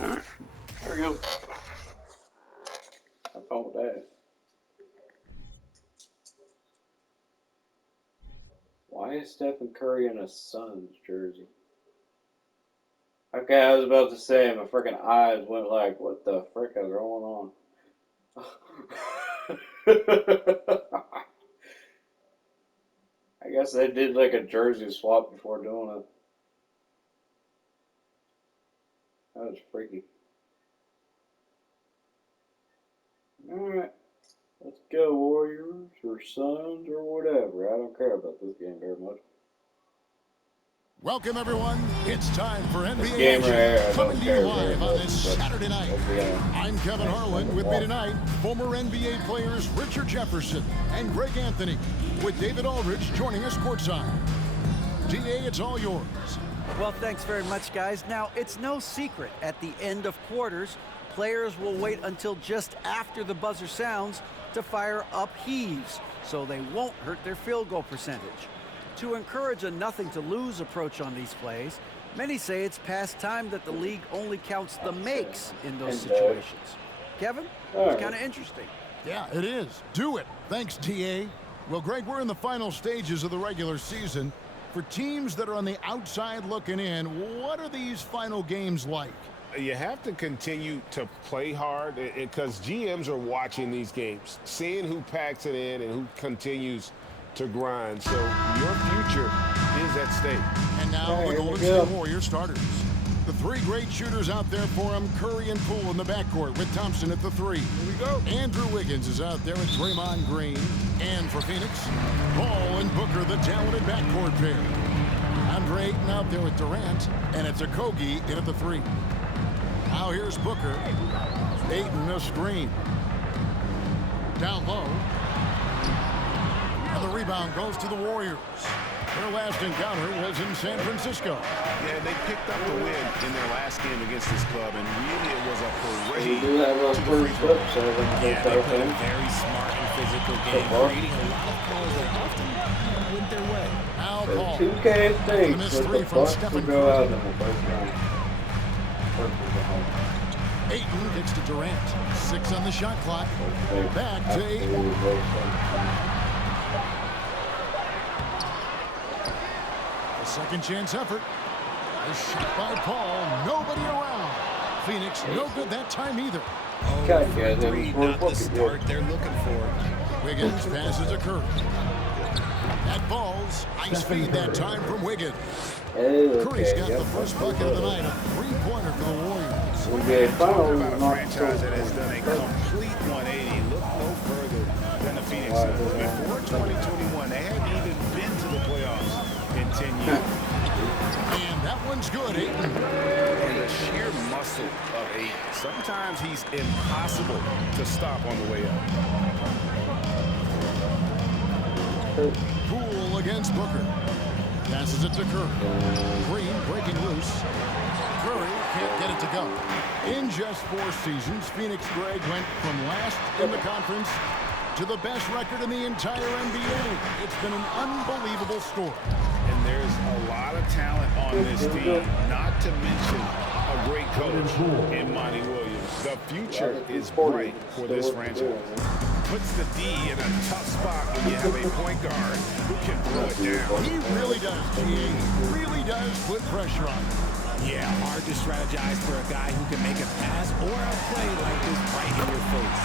There we go. I thought that. Why is Stephen Curry in a Suns jersey? Okay, I was about to say, my freaking eyes went like, what the frick is going on? I guess they did like a jersey swap before doing it. That was freaky. Alright, let's go Warriors or Suns or whatever. I don't care about this game very much. Welcome, everyone. It's time for NBA Game right here, I coming don't to you care live very on much, this Saturday night. I'm Kevin Harlan. With me tonight, former NBA players Richard Jefferson and Greg Anthony, with David Aldridge joining us courtside. DA, it's all yours. Well, thanks very much, guys. Now, it's no secret at the end of quarters, players will wait until just after the buzzer sounds to fire up heaves, so they won't hurt their field goal percentage. To encourage a nothing-to-lose approach on these plays, many say it's past time that the league only counts the makes in those situations. Kevin, it's kind of interesting. Yeah, it is. Do it. Thanks, TA. Well, Greg, we're in the final stages of the regular season. For teams that are on the outside looking in, what are these final games like? You have to continue to play hard because GMs are watching these games, seeing who packs it in and who continues to grind. So your future is at stake. And now the Golden State Warriors starters. The three great shooters out there for them, Curry and Poole in the backcourt with Thompson at the three. Here we go. Andrew Wiggins is out there with Draymond Green. And for Phoenix, Paul and Booker, the talented backcourt pair. Andre Ayton out there with Durant, and it's Okogie in at the three. Now here's Booker. Ayton a screen. Down low. And the rebound goes to the Warriors. Their last encounter was in San Francisco. Yeah, they picked up the win in their last game against this club, and really it was a parade. You do have a first flip, so they played a very smart and physical game, creating a lot of calls that often went their way. Now Paul. 2K thinks that the Bucks will go out in the first round. Ayton gets to Durant. 6 on the shot clock. Back to Ayton. A second chance effort. A shot by Paul. Nobody around. Phoenix no good that not either. Not the start they're looking for. Wiggins passes to Curry. That ball's ice speed that time from Wiggins. Curry's got the first bucket of the night, a three-pointer for the Warriors. Talking about a franchise that has done a complete 180. Look no further than the Phoenix Suns. Before 2021, they hadn't even been to the playoffs in 10 years. And that one's good, Ayton. And the sheer muscle of Ayton. Sometimes he's impossible to stop on the way up. Poole against Booker. Passes it to Curry. Green breaking loose. Curry can't get it to go. In just 4 seasons, Phoenix, Greg, went from last in the conference to the best record in the entire NBA. It's been an unbelievable story. And there's a lot of talent on this team, not to mention a great coach in Monty Williams. The future is bright for this franchise. Puts the D in a tough spot when you have a point guard who can throw it down. He really does, GA. He really does put pressure on him. Yeah, hard to strategize for a guy who can make a pass or a play like this right in your face.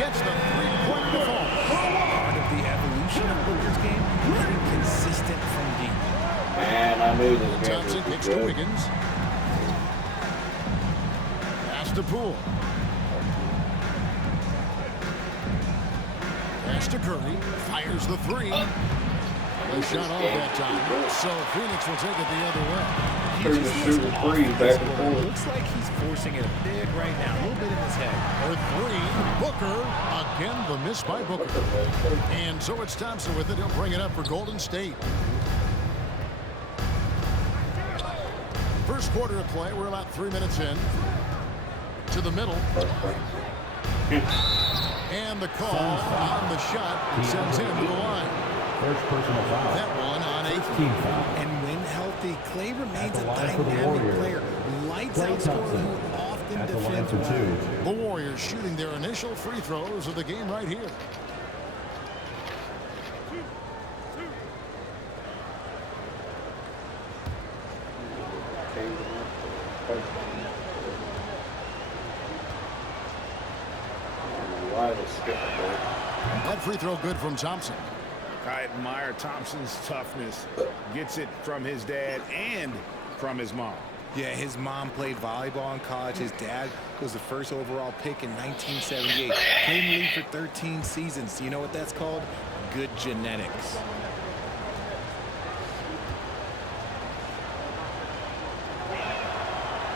Gets the three-point ball. Part of the evolution of Booker's game, being consistent from deep. Man, I knew this game Thompson would be kicks to good. Wiggins. Pass to Poole. Pass to Curry. Fires the three. The shot off that time. So Phoenix will take it the other way. Turn the shooting three back and forth. Looks like he's forcing it a bit right now, a little bit in his head. For three, Booker. Again, the miss by Booker. And so it's Thompson with it. He'll bring it up for Golden State. First quarter of play. We're about 3 minutes in. To the middle. And the call on the shot sends him to the line. First personal foul. That one on 18. And when healthy, Clay remains a dynamic player. Lights out scorer who often Even at the line for defense-wise. 2. The Warriors shooting their initial free throws of the game right here. That free throw good from Thompson. I admire Thompson's toughness. Gets it from his dad and from his mom. Yeah, his mom played volleyball in college. His dad was the first overall pick in 1978. Played in the league for 13 seasons. You know what that's called? Good genetics.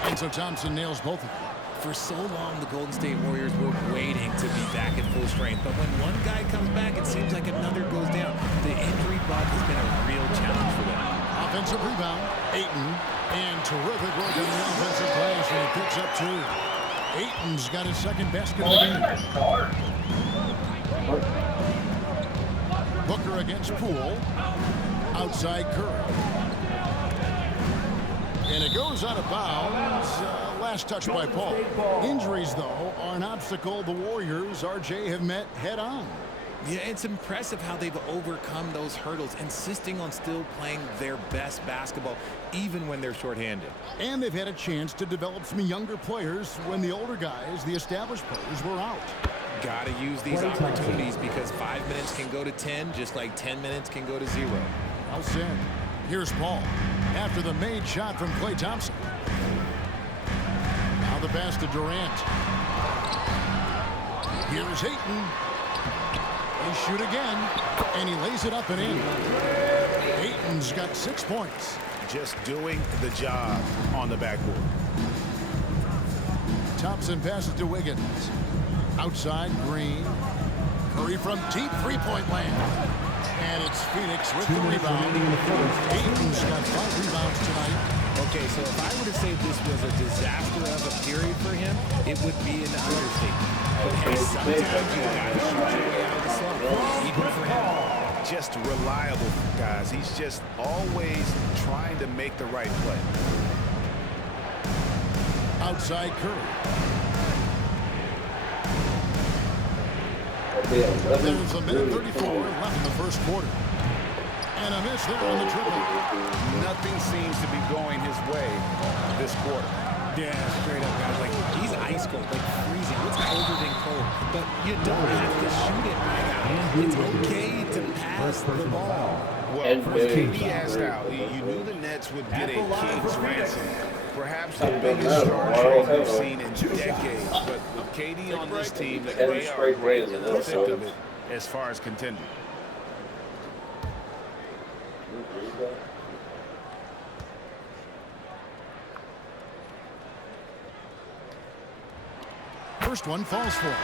And so Thompson nails both of them. For so long, the Golden State Warriors were waiting to be back at full strength. But when one guy comes back, it seems like another goes down. The injury bug has been a real challenge for them. Offensive rebound, Ayton, and terrific work on the offensive glass, and he picks up 2. Ayton's got his second basket of the game. Booker against Poole. Outside Curry. And it goes out of bounds. Last touch by Paul. Injuries, though, are an obstacle the Warriors, RJ, have met head-on. Yeah, it's impressive how they've overcome those hurdles, insisting on still playing their best basketball, even when they're shorthanded. And they've had a chance to develop some younger players when the older guys, the established players, were out. Gotta use these opportunities because 5 minutes can go to 10, just like 10 minutes can go to 0. Well said. Here's Paul after the made shot from Klay Thompson. Now the pass to Durant. Here's Ayton. They shoot again, and he lays it up and in. Ayton's got 6 points. Just doing the job on the backboard. Thompson passes to Wiggins. Outside, Green. Curry from deep three-point land. And it's Phoenix with the rebound. Ayton's got 5 rebounds tonight. Okay, so if I were to say this was a disaster of a period for him, it would be an understatement. But hey, sometimes you gotta shoot your way out of the slump, even for him. Just reliable, guys. He's just always trying to make the right play. Outside Curry. There's a minute 34 left in the first quarter. And a miss there on the triple. Nothing seems to be going his way this quarter. Yeah, straight up, guys. Like, he's ice cold, like freezing. What's colder than cold? But you don't have to shoot it right out. It's okay to pass the ball. Well, first KD asked out. You knew the Nets would get a king's ransom. Perhaps the biggest star trade we've seen in decades. But with KD on this team, they are right in the thick of it as far as contending. First one falls for him.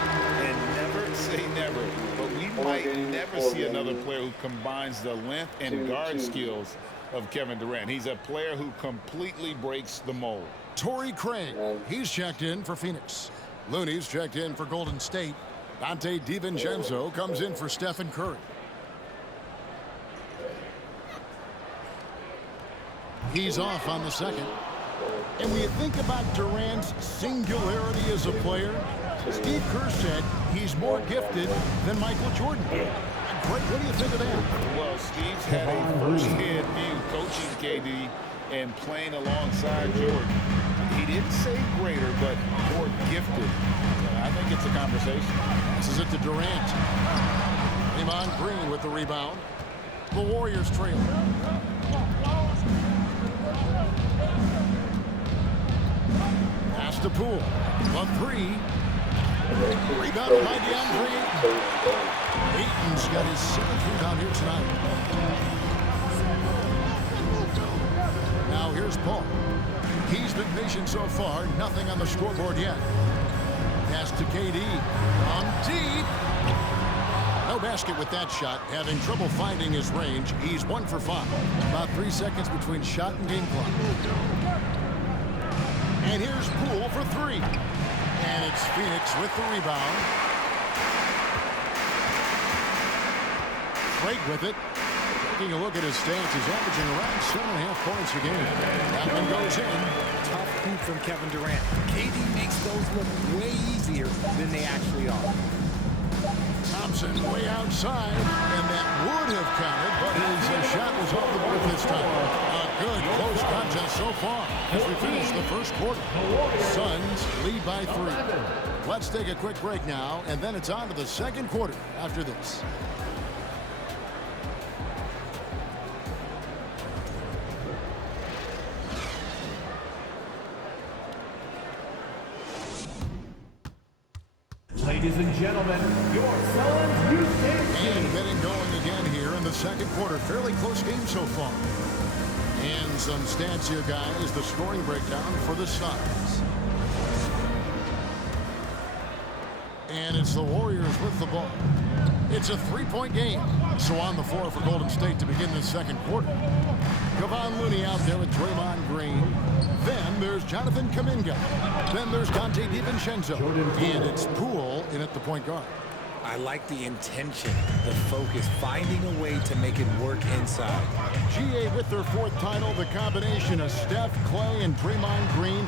And never say never, but we might never see another player who combines the length and guard skills of Kevin Durant. He's a player who completely breaks the mold. Torrey Craig, he's checked in for Phoenix. Looney's checked in for Golden State. Dante DiVincenzo comes in for Stephen Curry. He's off on the second. And when you think about Durant's singularity as a player, Steve Kerr said he's more gifted than Michael Jordan. Greg, what do you think of that? Well, Steve's had a first-hand view coaching KD and playing alongside Jordan. He didn't say greater, but more gifted. I think it's a conversation. Passes it to Durant. Draymond Green with the rebound. The Warriors trail. Pass to Poole. A 3. Rebounded by DeAndre. Ayton's got his 7th rebound here tonight. Now here's Paul. He's been patient so far. Nothing on the scoreboard yet. Pass to KD. On deep. No basket with that shot. Having trouble finding his range. He's 1 for 5. About 3 seconds between shot and game clock. And here's Poole for 3. And it's Phoenix with the rebound. Craig with it. Taking a look at his stats, he's averaging around 7.5 points a game. That one goes in. Tough hoop from Kevin Durant. KD makes those look way easier than they actually are. Thompson way outside, and that would have counted, but his shot was off the mark this time. A good close contest so far as we finish the first quarter. Suns lead by 3. Let's take a quick break now, and then it's on to the second quarter after this. Ladies and gentlemen, your Suns Houston And getting going again here in the second quarter. Fairly close game so far. And some stats here, guys. The scoring breakdown for the Suns. And it's the Warriors with the ball. It's a 3-point game. So on the floor for Golden State to begin the second quarter. Kevon Looney out there with Draymond Green. Then there's Jonathan Kuminga. Then there's Dante DiVincenzo. And it's Poole in at the point guard. I like the intention, the focus, finding a way to make it work inside. GA with their 4th title, the combination of Steph, Clay, and Draymond Green,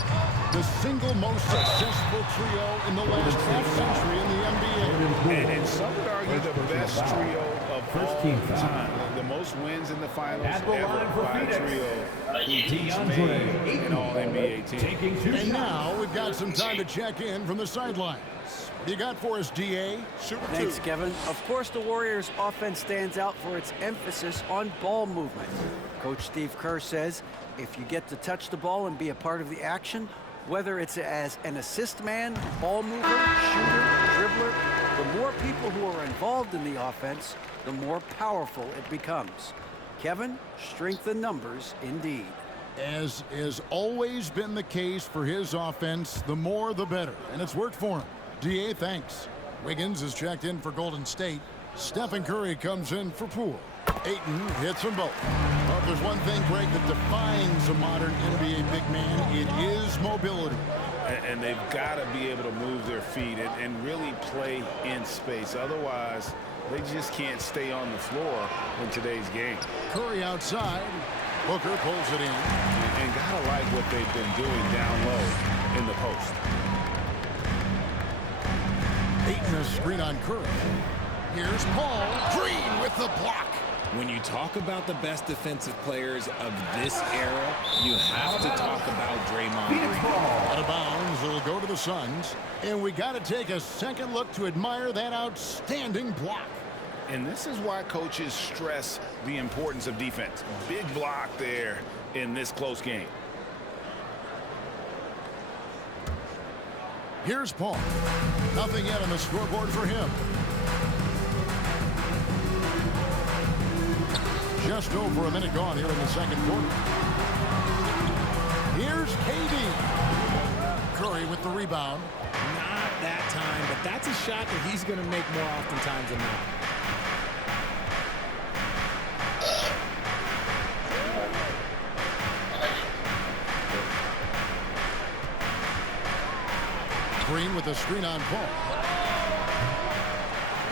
the single most successful trio in the last half-century in the NBA. And some would argue the best trio of all time. The most wins in the finals ever by a trio who each made an All-NBA team. And now we've got some time to check in from the sidelines. What do you got for us, DA? Thanks, Kevin. Of course, the Warriors' offense stands out for its emphasis on ball movement. Coach Steve Kerr says if you get to touch the ball and be a part of the action, whether it's as an assist man, ball mover, shooter, dribbler, the more people who are involved in the offense, the more powerful it becomes. Kevin, strength in numbers indeed. As has always been the case for his offense, the more the better. And it's worked for him. DA, thanks. Wiggins is checked in for Golden State. Stephen Curry comes in for Poole. Ayton hits them both. Well, if there's one thing, Greg, that defines a modern NBA big man, it is mobility. And they've got to be able to move their feet and really play in space. Otherwise, they just can't stay on the floor in today's game. Curry outside. Booker pulls it in. And gotta like what they've been doing down low in the post. Ayton a screen on Curry. Here's Paul. Green with the block. When you talk about the best defensive players of this era, you have to talk about Draymond Green. Out of bounds, it'll go to the Suns. And we got to take a second look to admire that outstanding block. And this is why coaches stress the importance of defense. Big block there in this close game. Here's Paul. Nothing yet on the scoreboard for him. Just over a minute gone here in the second quarter. Here's KD. Curry with the rebound. Not that time, but that's a shot that he's going to make more oftentimes than not. Green with a screen on Paul.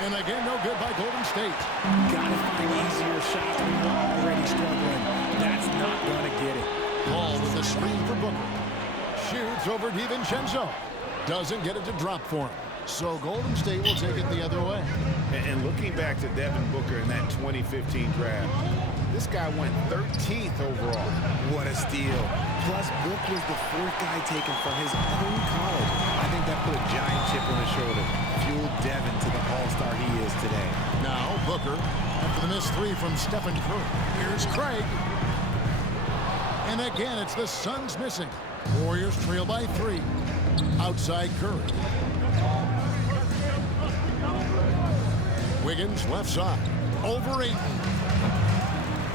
And again, no good by Golden State. Gotta find easier shots when you're already struggling. That's not gonna get it. Paul with the screen for Booker. Shoots over DiVincenzo. Doesn't get it to drop for him. So Golden State will take it the other way. And looking back to Devin Booker in that 2015 draft, this guy went 13th overall. What a steal. Plus, Book was the 4th guy taken from his own college. I think that put a giant chip on his shoulder. Fueled Devin to the all-star he is today. Now Booker after the missed 3 from Stephen Curry. Here's Craig. And again, it's the Suns missing. Warriors trail by 3. Outside Curry. Wiggins left side. Over Ayton.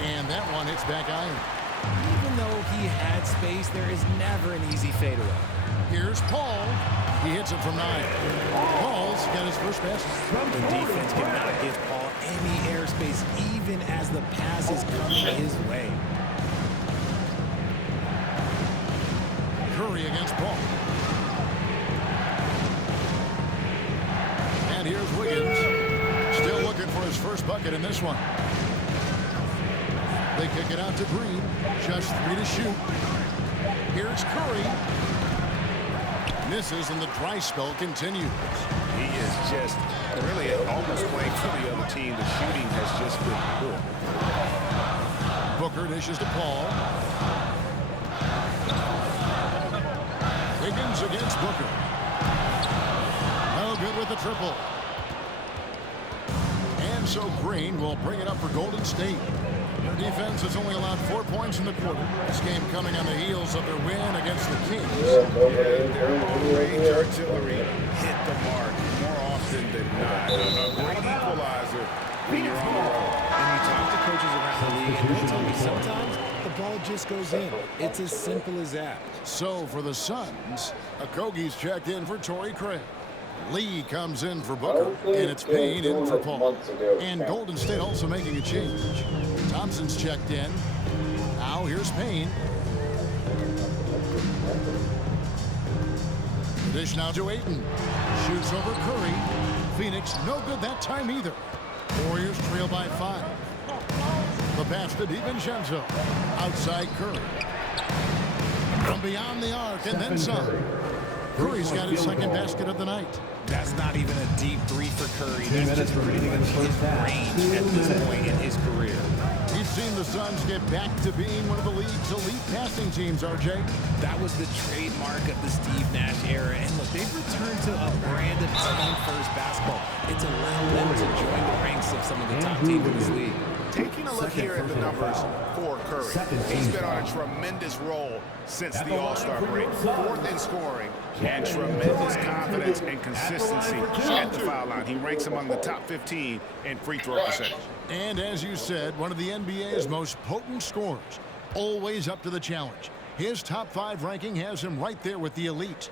And that one hits back iron. Even though he had space, there is never an easy fadeaway. Here's Paul. He hits it from 9. Paul's got his first basket. The defense cannot give Paul any airspace, even as the pass is coming his way. Curry against Paul. And here's Wiggins. Still looking for his first bucket in this one. They kick it out to Green. Just 3 to shoot. Here's Curry. Misses, and the dry spell continues. He is just really almost playing for the other team. The shooting has just been poor. Booker dishes to Paul. Wiggins against Booker. No good with the triple. And so Green will bring it up for Golden State. Their defense has only allowed 4 points in the quarter. This game coming on the heels of their win against the Kings. Their long-range artillery hit the mark more often than not. A great equalizer when you're on the road. And you talk to coaches around the league, and they'll tell me sometimes the ball just goes in. It's as simple as that. So for the Suns, Okogie's checked in for Torrey Craig. Lee comes in for Booker, and it's Payne in for Paul. And Golden State also making a change. Thompson's checked in. Now here's Payne. The dish now to Ayton. Shoots over Curry. Phoenix no good that time either. Warriors trail by 5. The pass to DiVincenzo. Outside Curry. From beyond the arc and then some. Curry's got his second basket of the night. That's not even a deep three for Curry. That's just pretty much his range at this point in his career. We've seen the Suns get back to being one of the league's elite passing teams, RJ. That was the trademark of the Steve Nash era. And look, they've returned to a brand of team-first basketball. It's allowed them to join the ranks of some of the top teams in this league. Taking a look here at the numbers for Curry. He's been on a tremendous roll since the All-Star break. 4th in scoring and tremendous confidence and consistency at the foul line. He ranks among the top 15 in free throw percentage. And as you said, one of the NBA's most potent scorers. Always up to the challenge. His top 5 ranking has him right there with the elite.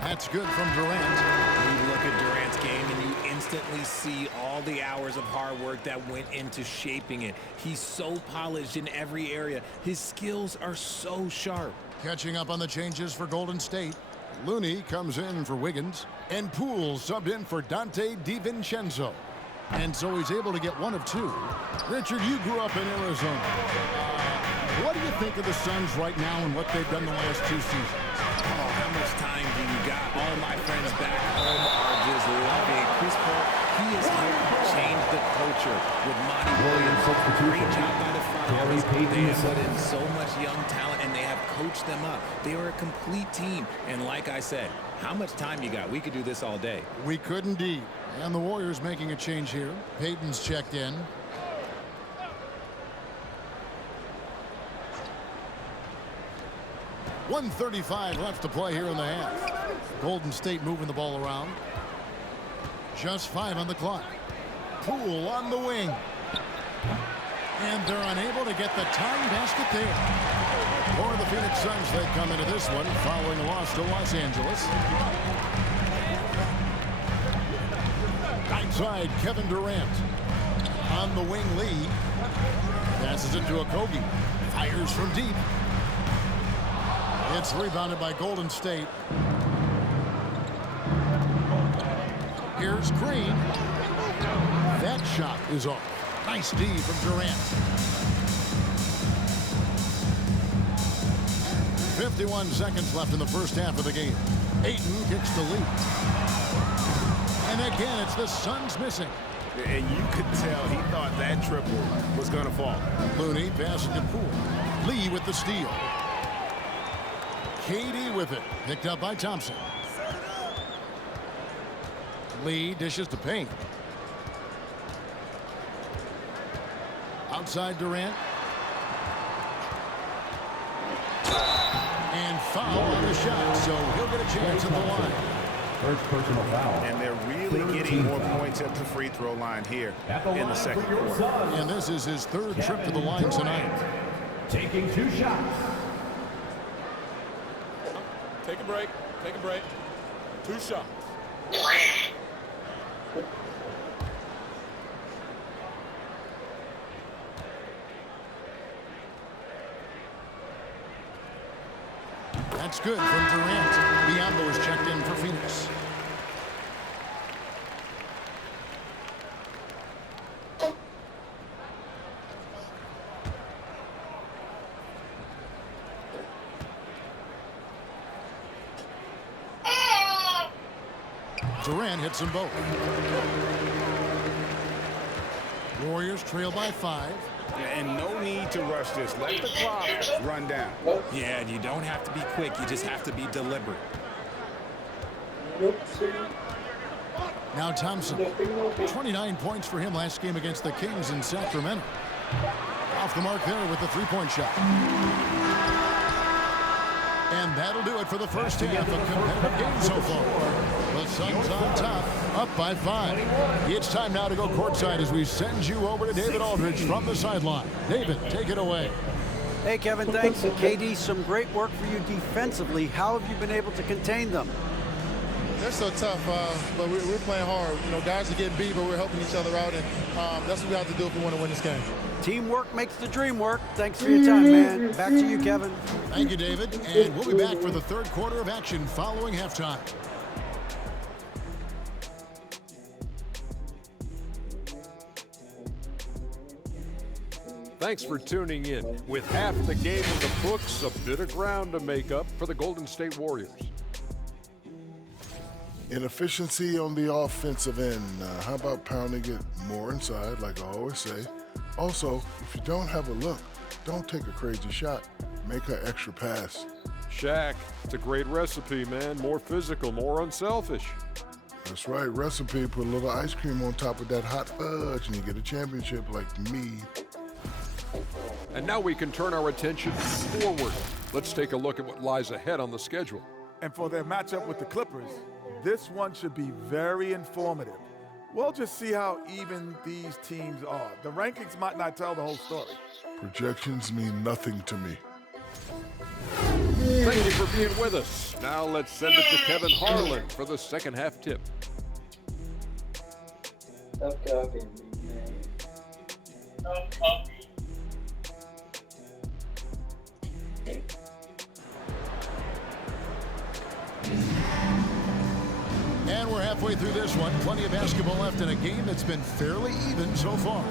That's good from Durant. You look at Durant's game and you instantly see all the hours of hard work that went into shaping it. He's so polished in every area. His skills are so sharp. Catching up on the changes for Golden State. Looney comes in for Wiggins. And Poole subbed in for Dante DiVincenzo. And so he's able to get 1 of 2. Richard, you grew up in Arizona. What do you think of the Suns right now and what they've done the last 2 seasons? Oh, how much time do you got? All my friends back home are just loving Chris Paul. He has helped change the culture with Monty Williams. Great job by the front office. They have put in so much young talent, and they have coached them up. They are a complete team. And like I said, how much time you got? We could do this all day. We could indeed. And the Warriors making a change here. Payton's checked in. .135 left to play here in the half. Golden State moving the ball around. Just 5 on the clock. Poole on the wing. And they're unable to get the tying basket there. For the Phoenix Suns, they come into this one following a loss to Los Angeles. Outside, Kevin Durant. On the wing, Lee. Passes it to Okogie. Fires from deep. It's rebounded by Golden State. Here's Green. That shot is off. Nice D from Durant. 51 seconds left in the first half of the game. Ayton kicks the lead. And again, it's the Suns missing. And you could tell he thought that triple was going to fall. Looney passes to Poole. Lee with the steal. KD with it. Picked up by Thompson. Lee dishes to Payne. Outside Durant. And foul on the shot, so he'll get a chance at the line. First personal foul. And they're really getting more points at the free throw line here in the second quarter. And this is his 3rd trip to the line tonight. Taking 2 shots. Take a break. Take a break. 2 shots. That's good from Durant. Biombo is checked in for Phoenix. Durant hits them both. Warriors trail by 5. And no need to rush this. Let the clock run down. Yeah, and you don't have to be quick. You just have to be deliberate. Now Thompson. 29 points for him last game against the Kings in Sacramento. Off the mark there with the three-point shot. And that'll do it for the first half. A competitive game so far. The Suns on top, up by 5. It's time now to go courtside as we send you over to David Aldridge from the sideline. David, take it away. Hey, Kevin, thanks. KD, some great work for you defensively. How have you been able to contain them? They're so tough, but we're playing hard. You know, guys are getting beat, but we're helping each other out, and that's what we have to do if we want to win this game. Teamwork makes the dream work. Thanks for your time, man. Back to you, Kevin. Thank you, David. And we'll be back for the third quarter of action following halftime. Thanks for tuning in. With half the game in the books, a bit of ground to make up for the Golden State Warriors. Inefficiency on the offensive end. How about pounding it more inside, like I always say? Also, if you don't have a look, don't take a crazy shot. Make an extra pass. Shaq, it's a great recipe, man. More physical, more unselfish. That's right, recipe. Put a little ice cream on top of that hot fudge and you get a championship like me. And now we can turn our attention forward. Let's take a look at what lies ahead on the schedule. And for their matchup with the Clippers, this one should be very informative. We'll just see how even these teams are. The rankings might not tell the whole story. Projections mean nothing to me. Thank you for being with us. Now let's send it to Kevin Harlan for the second half tip. Stop talking, man. Stop talking. And we're halfway through this one. Plenty of basketball left in a game that's been fairly even so far.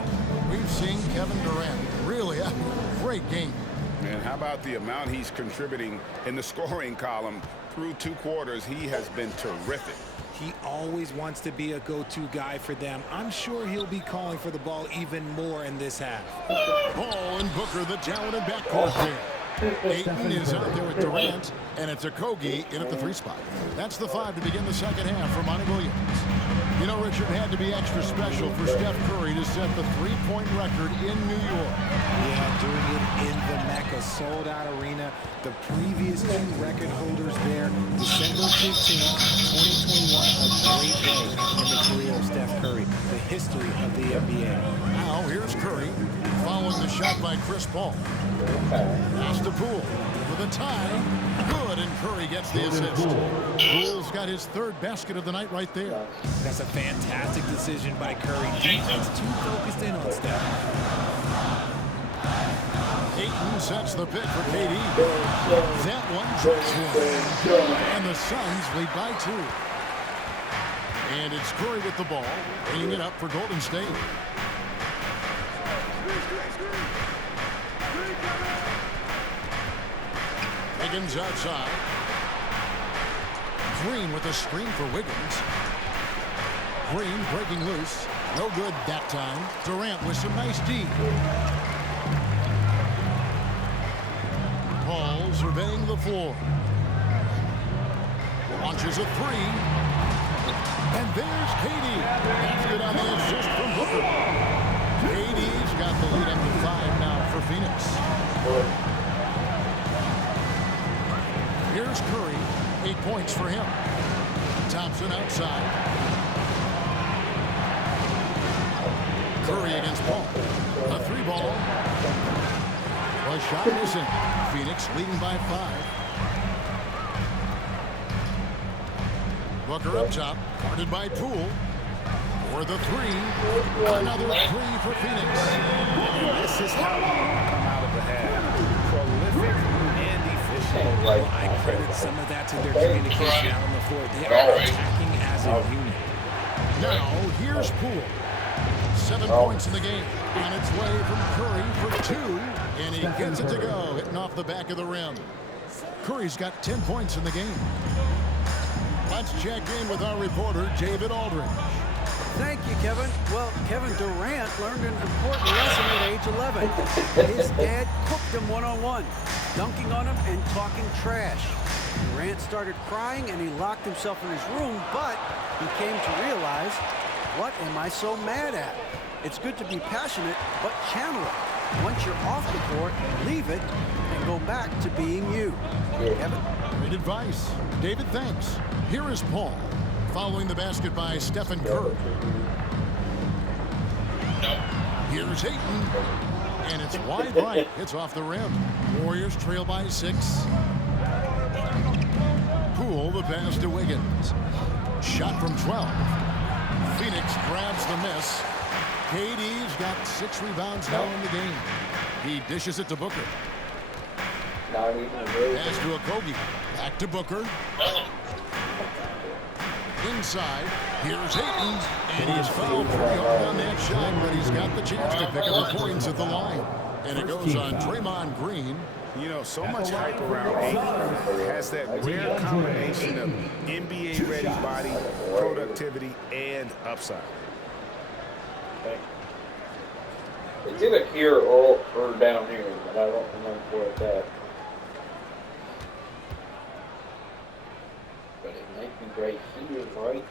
We've seen Kevin Durant really have a great game. And how about the amount he's contributing in the scoring column? Through 2 quarters, he has been terrific. He always wants to be a go-to guy for them. I'm sure he'll be calling for the ball even more in this half. Ball and Booker, the talented backcourt pair. Ayton is out there with Durant, and it's Okogie in at the 3 spot. That's the 5 to begin the second half for Monty Williams. You know, Richard, had to be extra special for Steph Curry to set the 3-point record in New York. Yeah, doing it in the Mecca, sold-out arena. The previous 2 record holders there, December 15, 2021, a great day in the career of Steph Curry, the history of the NBA. Now, here's Curry, following the shot by Chris Paul. Pass to Poole for the tie. Good, and Curry gets the assist. Poole's got his 3rd basket of the night right there. That's a fantastic decision by Curry. Defense too focused in on Steph. Ayton sets the pick for KD. That one tricks one. And the Suns lead by 2. And it's Curry with the ball, bringing it up for Golden State. Wiggins outside. Green with a screen for Wiggins. Green breaking loose. No good that time. Durant with some nice D. Paul surveying the floor. Launches a 3. And there's KD. That's good on the assist from Booker. KD's got the lead up to 5 now for Phoenix. Here's Curry, 8 points for him. Thompson outside. Curry against Paul. A 3-ball. A shot missing. Phoenix leading by 5. Booker up top, guarded by Poole. For the 3. Another 3 for Phoenix. And this is how you come out of the half. Prolific and efficient. Well, I credit some of that to their communication out on the floor. They are attacking as a unit. Now, here's Poole. 7 points in the game. On its way from Curry for 2. And he gets it to go, hitting off the back of the rim. Curry's got 10 points in the game. Let's check in with our reporter, David Aldridge. Thank you, Kevin. Well, Kevin Durant learned an important lesson at age 11. His dad cooked him one-on-one, dunking on him and talking trash. Durant started crying and he locked himself in his room, but he came to realize, what am I so mad at? It's good to be passionate, but channel it. Once you're off the court, leave it and go back to being you. Kevin? Great advice. David, thanks. Here is Paul, following the basket by Stephen Curry. Here's Ayton, and it's wide right. It's off the rim. Warriors trail by 6. Poole, the pass to Wiggins. Shot from 12. Phoenix grabs the miss. KD's got 6 rebounds now in the game. He dishes it to Booker. Pass to Okogie. Back to Booker. Inside, here's Ayton, and he's fouled pretty hard on that shot, but he's got the chance to pick up the points at the line. And it goes on Draymond Green. You know, so much hype around Ayton. Has that rare combination of NBA-ready body, productivity, and upside. It's either here or down here, but I don't remember where it's at. But it might be right here, right?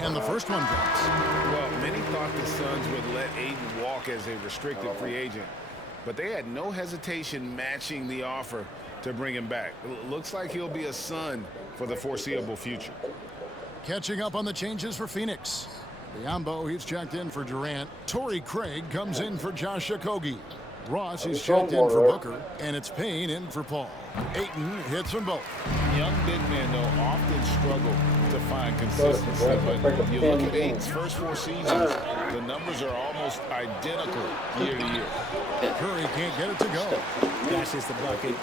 And the first one drops. Well, many thought the Suns would let Ayton walk as a restricted free agent, but they had no hesitation matching the offer to bring him back. Looks like he'll be a Sun for the foreseeable future. Catching up on the changes for Phoenix. Biombo, he's checked in for Durant. Torrey Craig comes in for Josh Okogie. Ross, he's checked in for Booker. And it's Payne in for Paul. Ayton hits them both. Young big men, though, often struggle to find consistency. But you look at Ayton's first 4 seasons, the numbers are almost identical year to year. Curry can't get it to go. Dashes the bucket.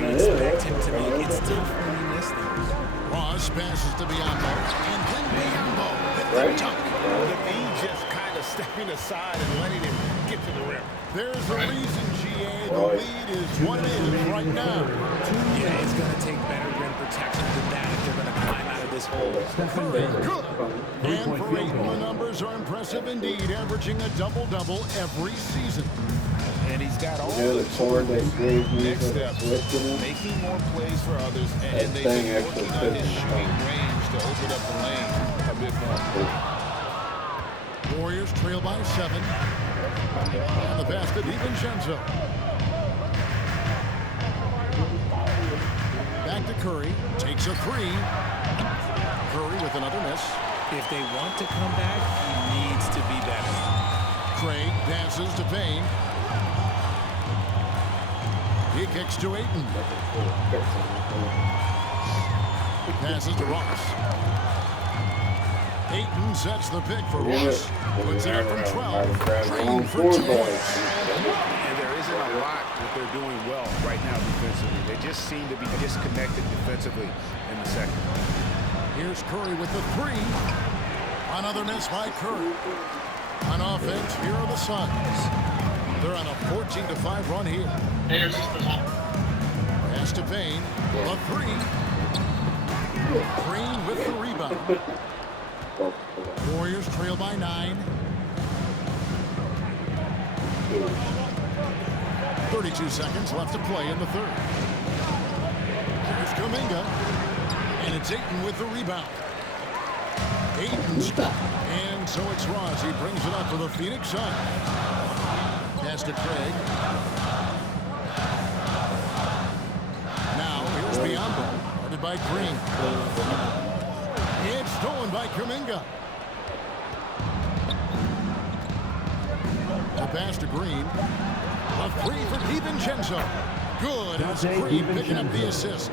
You expect him to make it still when he missed those. Ross passes to Biombo. And then Biombo hit the dunk. The V just kind of stepping aside and letting him get to the rim. There's a reason, GA. The lead is what it is right now. Yeah, it's going to take better rim protection than that if they're going to climb out of this hole. Curry, good. And for Ayton, the numbers are impressive indeed, averaging a double-double every season. And he's got all the tools. Next step, making more plays for others, and they've been working on his shooting range to open up the lane a bit more. Warriors trail by 7. And the pass to DiVincenzo. Back to Curry. Takes a 3. Curry with another miss. If they want to come back, he needs to be better. Craig passes to Payne. He kicks to Ayton. Passes to Ross. Ayton sets the pick for Ross. Puts it up from 12. Green for 2. And there isn't a lot that they're doing well right now defensively. They just seem to be disconnected defensively in the second. Here's Curry with the 3. Another miss by Curry. On offense, here are the Suns. They're on a 14-5 run here. Pass to Payne. A 3. Green with the rebound. Warriors trail by 9. 32 seconds left to play in the third. Here's Kuminga. And it's Ayton with the rebound. Ayton's and so it's Ross. He brings it up for the Phoenix Suns. Pass to Craig. Now here's Biombo. Guarded by Green. It's stolen by Kuminga. The pass to Green. A 3 for DiVincenzo. Good as Green picking up the assist.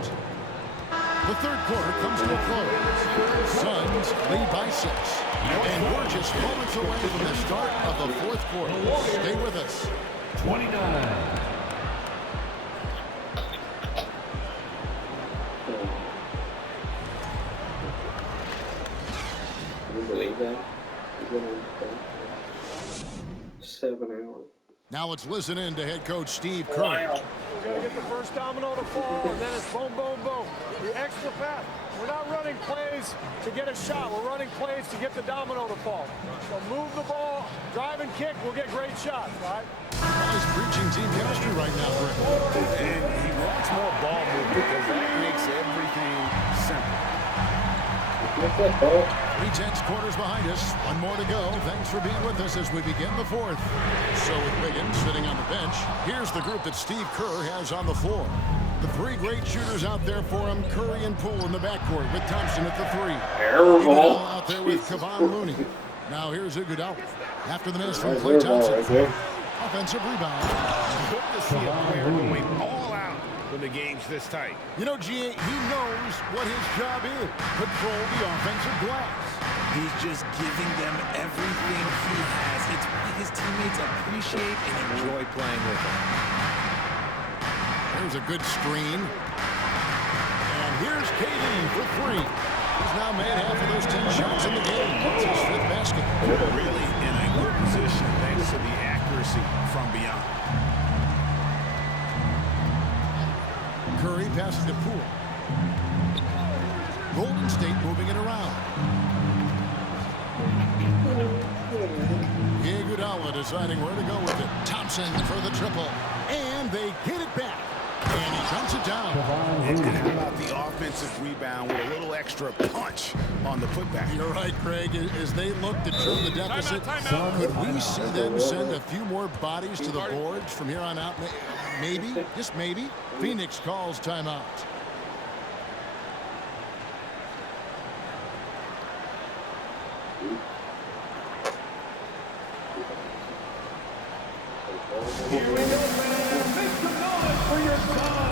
The third quarter comes to a close. Suns lead by 6. And we're just moments away from the start of the fourth quarter. Stay with us. 29. Can you believe that? 7 hours. Now let's listen in to head coach Steve Kerr. We're going to get the first domino to fall, and then it's boom, boom, boom. The extra pass. We're not running plays to get a shot. We're running plays to get the domino to fall. So move the ball, drive and kick, we'll get great shots, right? He's preaching team chemistry right now, Greg. And he wants more ball movement because that makes everything simple. 3/10 quarters behind us. One more to go. Thanks for being with us as we begin the fourth. So with Wiggins sitting on the bench, here's the group that Steve Kerr has on the floor. The three great shooters out there for him, Curry and Poole in the backcourt with Thompson at the three. Terrible. Out there with Kevon Looney. Now here's Iguodala. After the miss from Klay Thompson. Offensive rebound. Good to see a player going all out when the game's this tight. You know, GA, he knows what his job is. Control the offensive glass. He's just giving them everything he has. It's why his teammates appreciate and enjoy playing with him. There's a good screen. And here's KD for three. He's now made half of those 10 shots in the game. That's his fifth basket. Really in a good position thanks to the accuracy from beyond. Curry passes to Poole. Golden State moving it around. Iguodala deciding where to go with it. Thompson for the triple. And they get it back. And he jumps it down. And how about the offensive rebound with a little extra punch on the putback? You're right, Craig. As they look to trim the deficit, could we see them send a few more bodies to the boards from here on out? Maybe, just maybe. Phoenix calls timeout. Here we go, man. Make some noise for your son.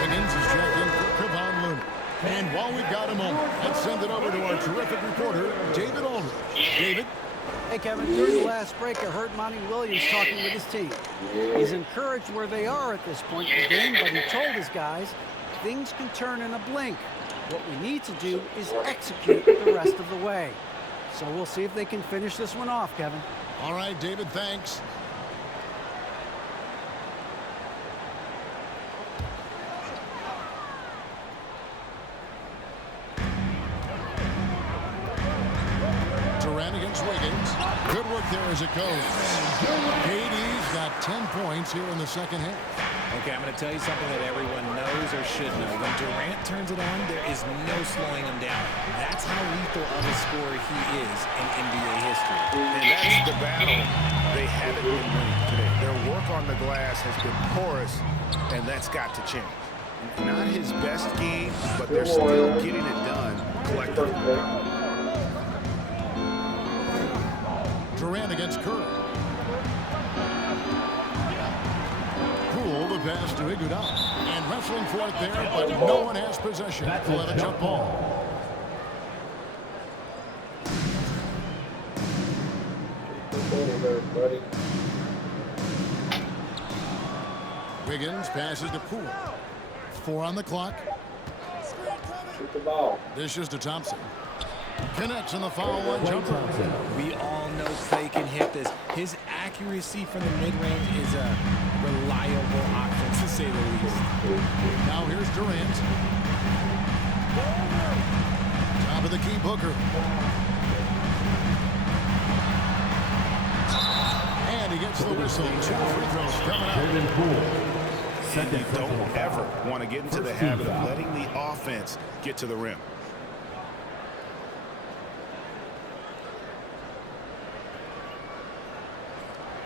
Wiggins is checked in for Kevon Looney. And while we've got a moment, let's send it over to our terrific reporter, David Aldridge. David? Hey, Kevin, during the last break, I heard Monty Williams talking with his team. He's encouraged where they are at this point in the game, but he told his guys things can turn in a blink. What we need to do is execute the rest of the way. So we'll see if they can finish this one off, Kevin. All right, David, thanks. Durant against Wiggins. Good work there as it goes. KD's got 10 points here in the second half. Okay, I'm going to tell you something that everyone knows or should know. When Durant turns it on, there is no slowing him down. That's how lethal of a scorer he is in NBA history. And that's the battle they haven't been winning today. Their work on the glass has been porous, and that's got to change. Not his best game, but they're still getting it done collectively. Durant against Curry. Poole the pass to Iguodala. And wrestling for it there, but no one has possession. We'll have a jump ball. Wiggins passes to Poole. 4 on the clock. Shoot the ball. Dishes to Thompson. Connects in the foul line jumper. We all know Klay can hit this. His accuracy from the mid-range is a reliable option, to say the least. Now here's Durant. Top of the key, Booker. And he gets the whistle. 2 free throws coming out. And you don't ever want to get into the habit of letting the offense get to the rim.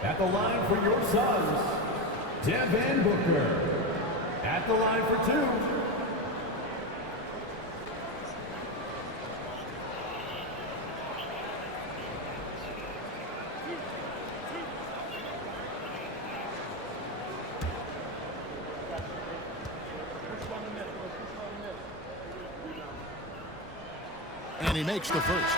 At the line for your sons, Devin Booker. At the line for 2. And he makes the first.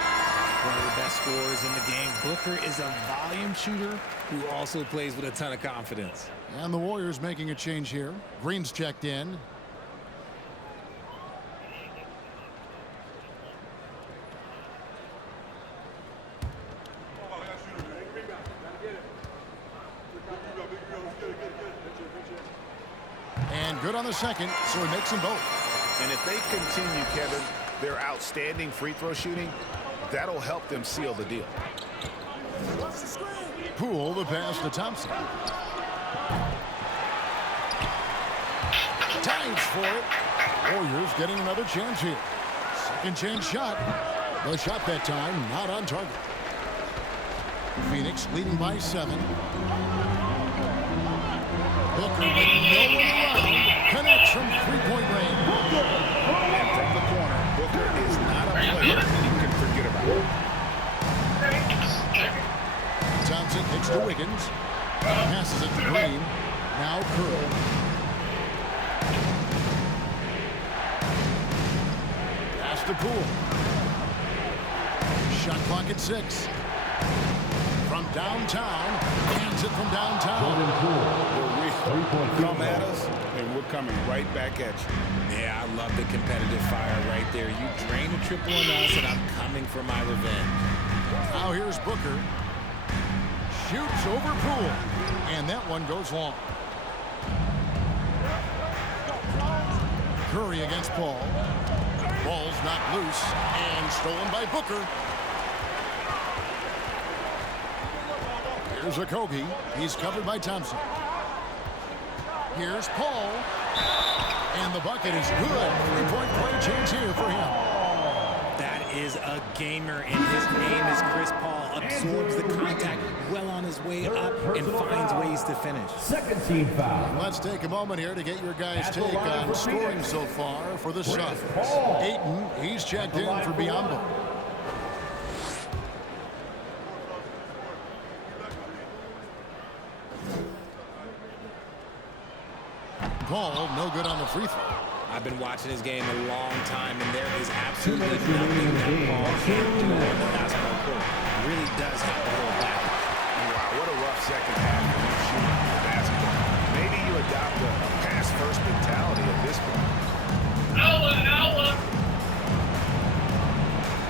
One of the best scorers in the game. Booker is a volume shooter who also plays with a ton of confidence. And the Warriors making a change here. Green's checked in. And good on the second, so he makes them both. And if they continue, Kevin, their outstanding free throw shooting, that'll help them seal the deal. Poole the pass to Thompson. Dives for it. Warriors getting another chance here. Second chance shot. The shot that time not on target. Phoenix leading by 7. Booker with no one around. Connects from three-point range. And from the corner, Booker is not a player you can forget about. Thompson hits to Wiggins. Passes it to Green. Now Curry. Pass to Poole. Shot clock at 6. From downtown. Hands it from downtown. Come at us, and we're coming right back at you. Yeah, I love the competitive fire right there. You drain a triple on us, and I'm coming for my revenge. Now here's Booker. Shoots over Poole. And that one goes long. Curry against Paul. Ball's knocked loose and stolen by Booker. Here's Okogie. He's covered by Thompson. Here's Paul. And the bucket is good. Three-point play chance here for him. That is a gamer, and his name is Chris Paul. Absorbs the contact, well on his way up, and finds ways to finish. Second team foul. Let's take a moment here to get your guys' take on scoring so far for the Suns. Ayton, he's checked in for Biombo. Paul, no good on the free throw. I've been watching his game a long time, and there is absolutely nothing that Paul can't do on the basketball court. Really does have the whole back. Wow, what a rough second half for him shooting the basketball. Maybe you adopt a pass-first mentality at this point.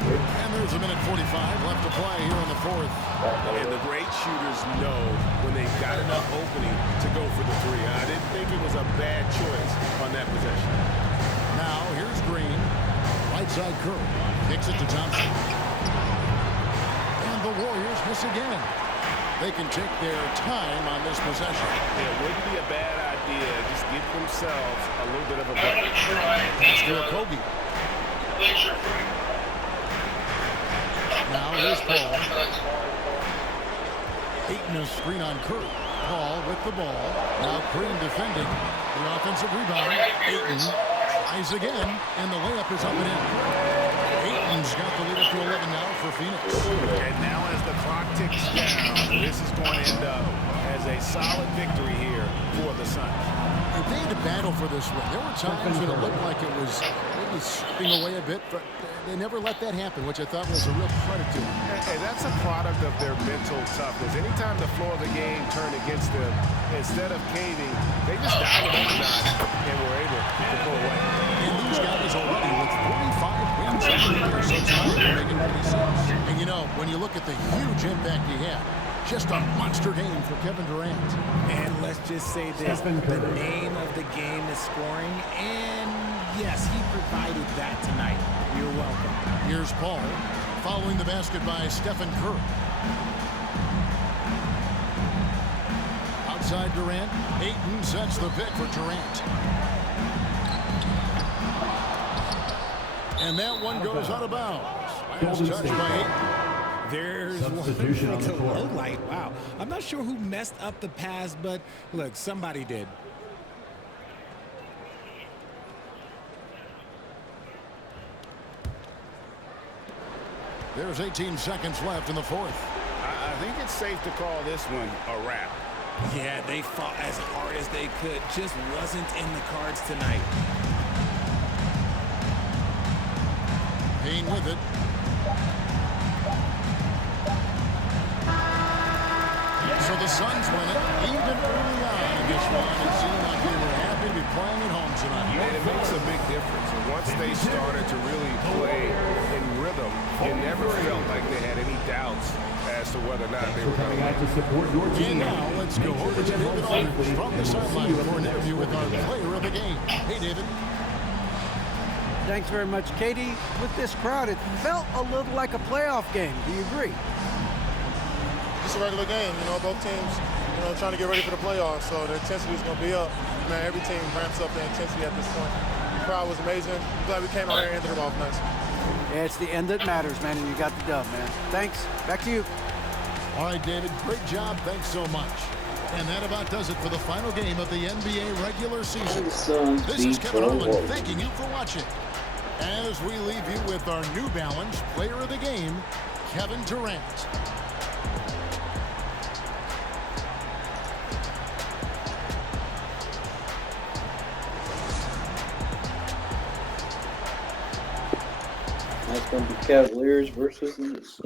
And there's a minute 45 left to play here in the fourth. And the great shooters know when they've got enough opening to go for the three. I didn't think it was a bad choice on that possession. Now here's Green. Right side Curry. Kicks it to Thompson. And the Warriors miss again. They can take their time on this possession. It wouldn't be a bad idea. Just give themselves a little bit of a break. Pass to Okogie. Now here's Paul. Ayton a screen on Curry. Paul with the ball. Now Green defending. The offensive rebound. Ayton tries again, and the layup is up and in. Ayton's got the lead up to 11 now for Phoenix. And now as the clock ticks down, this is going to end up as a solid victory here for the Suns. They had to battle for this win. There were times when it looked like it was maybe slipping away a bit, but they never let that happen, which I thought was a real credit to them. And that's a product of their mental toughness. Anytime the floor of the game turned against them, instead of caving, they just dialed it up a notch and were able to pull away. And these guys already with 45 wins in the year, so it's not making any sense. And you know, when you look at the huge impact he had, just a monster game for Kevin Durant. And let's just say this, the name of the game is scoring, and yes, he provided that tonight. You're welcome. Here's Paul, following the basket by Stephen Curry. Outside Durant, Ayton sets the pick for Durant. And that one goes out of bounds. Last touch by Ayton. There's Substitution one on for the the court. low light. Wow. I'm not sure who messed up the pass, but look, somebody did. There's 18 seconds left in the fourth. I think it's safe to call this one a wrap. Yeah, they fought as hard as they could. Just wasn't in the cards tonight. Payne with it. So the Suns win it even early on in this one. It seemed like they were happy to be playing at home tonight. And it makes a big difference. And once they started to really play in rhythm, it never felt like they had any doubts as to whether or not they were Coming going out to support your And team. now let's go over to David Aldridge from the sideline for an interview with our player of the game. Hey, David. Thanks very much, Katie. With this crowd, it felt a little like a playoff game. Do you agree? Just a regular game. You know, both teams, you know, trying to get ready for the playoffs, so the intensity is going to be up. Man, every team ramps up the intensity at this point. The crowd was amazing. I'm glad we came out here and ended it off nice. Yeah, it's the end that matters, man, and you got the dub, man. Thanks. Back to you. All right, David, great job. Thanks so much. And that about does it for the final game of the NBA regular season. This is Kevin Harlan thanking you for watching. As we leave you with our New Balance player of the game, Kevin Durant. That's going to be Cavaliers versus the Knicks.